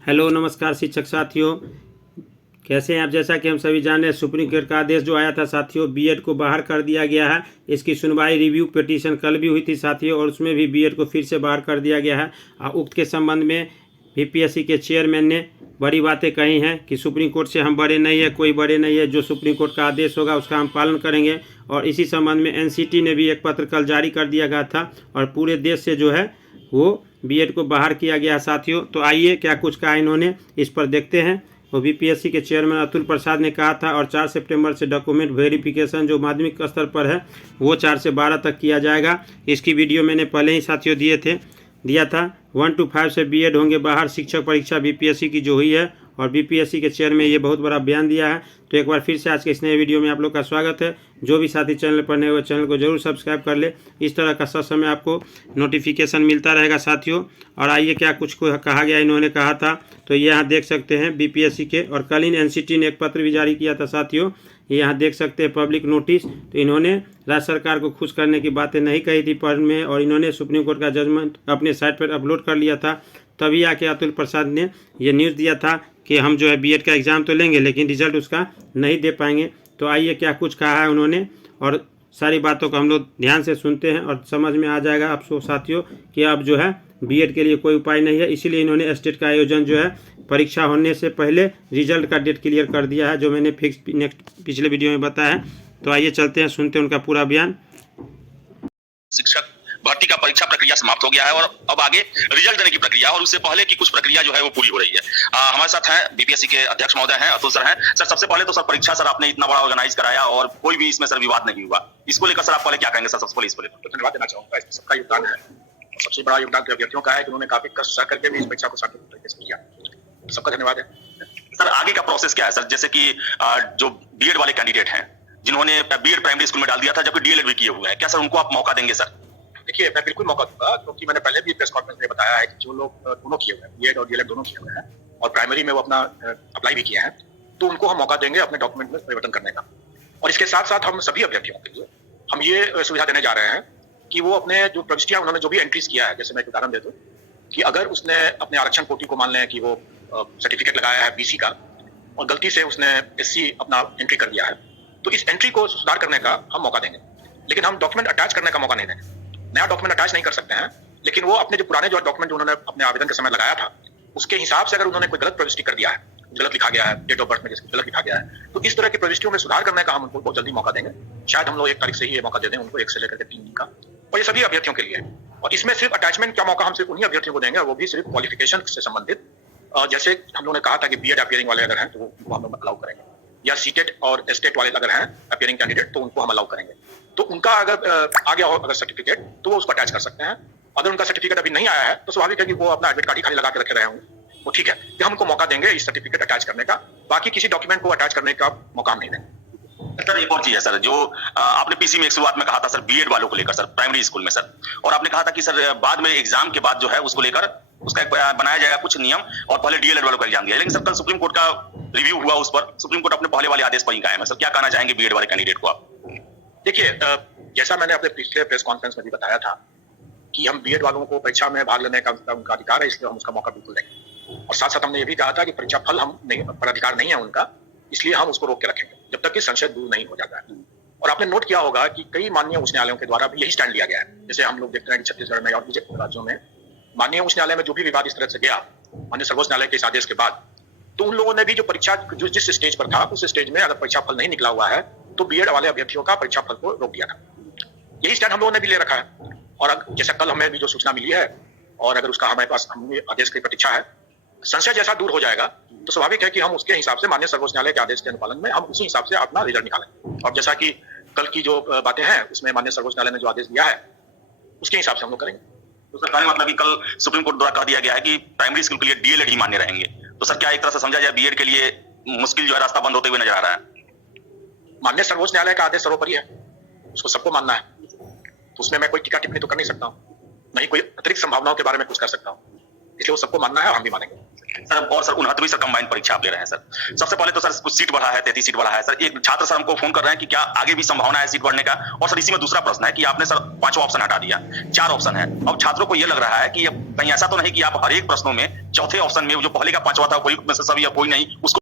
Hello नमस्कार शिक्षक साथियों, कैसे हैं आप। जैसा कि हम सभी जान रहे हैं, सुप्रीम कोर्ट का आदेश जो आया था साथियों, बीएड को बाहर कर दिया गया है। इसकी सुनवाई रिव्यू पिटीशन कल भी हुई थी साथियों, और उसमें भी बीएड को फिर से बाहर कर दिया गया है। उक्त के संबंध में बीपीएससी के चेयरमैन ने बड़ी बातें कही हैं कि सुप्रीम कोर्ट से हम बड़े नहीं है, कोई बड़े नहीं है, जो सुप्रीम कोर्ट का आदेश होगा उसका हम पालन करेंगे। और इसी संबंध में एनसीटी ने भी एक पत्र कल जारी कर दिया गया था, और पूरे देश से जो है वो बीएड को बाहर किया गया साथियों। तो आइए क्या कुछ कहा इन्होंने, इस पर देखते हैं। वो बीपीएससी के चेयरमैन अतुल प्रसाद ने कहा था, और 4 सितंबर से डॉक्यूमेंट वेरिफिकेशन जो माध्यमिक स्तर पर है वो 4 से 12 तक किया जाएगा। इसकी वीडियो मैंने पहले ही साथियों दिया था। 1 to 5 से बीएड होंगे बाहर, शिक्षक परीक्षा बीपीएससी की जो हुई है, और बीपीएससी के चेयरमैन ये बहुत बड़ा बयान दिया है। तो एक बार फिर से आज के इस नए वीडियो में आप लोग का स्वागत है। जो भी साथी चैनल पर नए हुए चैनल को जरूर सब्सक्राइब कर ले, इस तरह का सब समय आपको नोटिफिकेशन मिलता रहेगा साथियों। और आइए क्या कुछ को कहा गया, इन्होंने कहा था तो ये यहाँ देख सकते हैं बीपीएससी के। और कल इन एनसीटी ने एक पत्र भी जारी किया था साथियों, ये यहाँ देख सकते हैं पब्लिक नोटिस। तो इन्होंने राज्य सरकार को खुश करने की बातें नहीं कही थी पढ़ में, और इन्होंने सुप्रीम कोर्ट का जजमेंट अपने साइट पर अपलोड कर लिया था। तभी आके अतुल प्रसाद ने ये न्यूज़ दिया था कि हम जो है बीएड का एग्ज़ाम तो लेंगे लेकिन रिजल्ट उसका नहीं दे पाएंगे। तो आइए क्या कुछ कहा है उन्होंने, और सारी बातों को हम लोग ध्यान से सुनते हैं और समझ में आ जाएगा आप सब साथियों कि अब जो है बीएड के लिए कोई उपाय नहीं है। इसीलिए इन्होंने स्टेट का आयोजन जो है परीक्षा होने से पहले रिजल्ट का डेट क्लियर कर दिया है, जो मैंने पिछले वीडियो में बताया है। तो आइए चलते हैं, सुनते हैं उनका पूरा बयान। शिक्षक भर्ती का परीक्षा प्रक्रिया समाप्त हो गया है और अब आगे रिजल्ट देने की प्रक्रिया और उससे पहले की कुछ प्रक्रिया जो है वो पूरी हो रही है। हमारे साथ हैं बीपीएससी के अध्यक्ष महोदय हैं, अतुल सर हैं। सर सबसे पहले तो सर परीक्षा सर आपने इतना बड़ा ऑर्गेनाइज कराया और कोई भी इसमें सर विवाद नहीं हुआ, इसको लेकर सर आप पहले क्या कहेंगे सर? सबसे पहले इसको लेकर धन्यवाद देना चाहूंगा। इसमें सबका योगदान है। सबसे बड़ा योगदान अभ्यर्थियों का है कि उन्होंने काफी कष्ट सह करके भी इस परीक्षा को सफल तरीके से किया। सबका धन्यवाद है। सर आगे का प्रोसेस क्या है सर? जैसे कि जो बीएड वाले कैंडिडेट हैं जिन्होंने बीएड प्राइमरी स्कूल में डाल दिया था जबकि डीएलएड भी किए हुए हैं, क्या सर उनको आप मौका देंगे सर? देखिए मैं बिल्कुल मौका दूंगा, क्योंकि मैंने पहले भी प्रेस कॉन्फ्रेंस में बताया है कि जो लोग दोनों किए हुए हैं, बीएड और डीएलएड दोनों किए हुए हैं और प्राइमरी में वो अपना अप्लाई भी किए हैं, तो उनको हम मौका देंगे अपने डॉक्यूमेंट में परिवर्तन करने का। और इसके साथ साथ हम सभी अभ्यर्थियों के लिए हम ये सुविधा देने जा रहे हैं कि वो अपने जो प्रविष्टियां उन्होंने जो भी एंट्रीज किया है, जैसे मैं एक उदाहरण दे दूं कि अगर उसने अपने आरक्षण कोटि को मान लें कि वो सर्टिफिकेट लगाया है बीसी का और गलती से उसने एससी अपना एंट्री कर दिया है, तो इस एंट्री को सुधार करने का हम मौका देंगे। लेकिन हम डॉक्यूमेंट अटैच करने का मौका नहीं देंगे। नया डॉक्यूमेंट अटैच नहीं कर सकते हैं, लेकिन वो अपने जो पुराने जो डॉक्यूमेंट उन्होंने अपने आवेदन के समय लगाया था उसके हिसाब से अगर उन्होंने कोई गलत प्रविष्टि कर दिया है, गलत लिखा गया है, डेट ऑफ बर्थ में गलत लिखा गया है, तो इस तरह की प्रविष्टियों में सुधार करने का हम उनको बहुत जल्दी मौका देंगे। शायद हम लोग 1 तारीख से ही ये मौका दे दें उनको, 1 से लेकर के 3 दिन का। और ये सभी अभ्यर्थियों के लिए है। और इसमें सिर्फ अटैचमेंट का मौका हम सिर्फ उन्हीं अभ्यर्थियों को देंगे, और वो भी सिर्फ क्वालिफिकेशन से संबंधित। जैसे हम लोगों ने कहा था कि बीएड अपियरिंग वाले अगर हैं तो वो हम लोग अलाउ करेंगे, या सीटेट और एस्टेट वाले अगर हैं अपियरिंग कैंडिडेट तो उनको हम अलाउ करेंगे। तो उनका अगर आ गया हो अगर सर्टिफिकेट तो वो उसको अटैच कर सकते हैं। अगर उनका सर्टिफिकेट अभी नहीं आया है तो स्वाभाविक है कि वो अपना एडमिट कार्ड ही खाली लगा के रखे रहे होंगे, वो ठीक है कि हम उनको मौका देंगे इस सर्टिफिकेट अटैच करने का। बाकी किसी डॉक्यूमेंट को अटैच करने का मौका हम नहीं देंगे। सर एक और चीज है सर, जो आपने पीसी में एक शुरुआत में कहा था सर बीएड वालों को लेकर सर प्राइमरी स्कूल में सर, और आपने कहा था कि सर बाद में एग्जाम के बाद जो है उसको लेकर उसका एक बनाया जाएगा कुछ नियम, और पहले डीएलएड वालों का एग्जाम दिया। लेकिन सर कल सुप्रीम कोर्ट का रिव्यू हुआ, उस पर सुप्रीम कोर्ट अपने पहले वाले आदेश पर ही कायम है। सर क्या कहना चाहेंगे बीएड वाले कैंडिडेट को आप? देखिए जैसा मैंने अपने पिछले प्रेस कॉन्फ्रेंस में भी बताया था कि हम बीएड वालों को परीक्षा में भाग लेने का उनका अधिकार है, इसलिए हम उसका मौका बिल्कुल देंगे। और साथ साथ हमने ये भी कहा था कि परीक्षा फल हम नहीं पर अधिकार नहीं है उनका, इसलिए हम उसको रोक के रखेंगे जब तक कि संशय दूर नहीं हो जाता है। और आपने नोट किया होगा कि कई माननीय उच्च न्यायालयों के द्वारा भी यही स्टैंड लिया गया है। जैसे हम लोग देखते हैं कि छत्तीसगढ़ में और दूसरे राज्यों में माननीय उच्च न्यायालय में जो भी विवाद इस तरह से गया माननीय सर्वोच्च न्यायालय के इस आदेश के बाद, तो उन लोगों ने भी जो परीक्षा जो जिस स्टेज पर था उस स्टेज में अगर परीक्षा फल नहीं निकला हुआ है तो बीएड वाले अभ्यर्थियों का परीक्षा फल को रोक दिया था। यही स्टैंड हम लोगों ने भी ले रखा है। और जैसा कल हमें भी जो सूचना मिली है और अगर उसका हमारे पास आदेश की प्रतीक्षा है, संशय जैसा दूर हो जाएगा तो स्वाभाविक है कि हम उसके हिसाब से माननीय सर्वोच्च न्यायालय के आदेश के अनुपालन में हम उसी हिसाब से अपना रिजल्ट निकालेंगे। और जैसा कि कल की जो बातें हैं उसमें माननीय सर्वोच्च न्यायालय ने जो आदेश दिया है उसके हिसाब से हम लोग करेंगे। तो सर कहने मतलब कि कल सुप्रीम कोर्ट द्वारा कह दिया गया है कि प्राइमरी स्कूल के लिए डीएलएड ही मान्य रहेंगे, तो सर क्या एक तरह से समझा जाए बीएड के लिए मुश्किल जो है रास्ता बंद होते हुए नजर आ रहा है? माननीय सर्वोच्च न्यायालय का आदेश सर्वोपरि है, उसको सबको मानना है, तो उसमें मैं कोई टीका टिप्पणी तो कर नहीं सकता हूँ, नहीं कोई अतिरिक्त संभावनाओं के बारे में कुछ कर सकता हूँ, इसलिए वो सबको मानना है और हम भी मानेंगे। सर और सर 69वीं सर कंबाइंड परीक्षा आप ले रहे हैं सर। सबसे पहले तो सर कुछ सीट बढ़ा है, 33 सीट बढ़ा है सर। एक छात्र सर हमको फोन कर रहे हैं कि क्या आगे भी संभावना है सीट बढ़ने का। और सर इसी में दूसरा प्रश्न है कि आपने सर 5वां ऑप्शन हटा दिया, 4 ऑप्शन है। अब छात्रों को यह लग रहा है कि कहीं ऐसा तो नहीं कि आप हर एक प्रश्नों में चौथे ऑप्शन में जो पहले का 5वां था कोई में से सभी या कोई नहीं उसको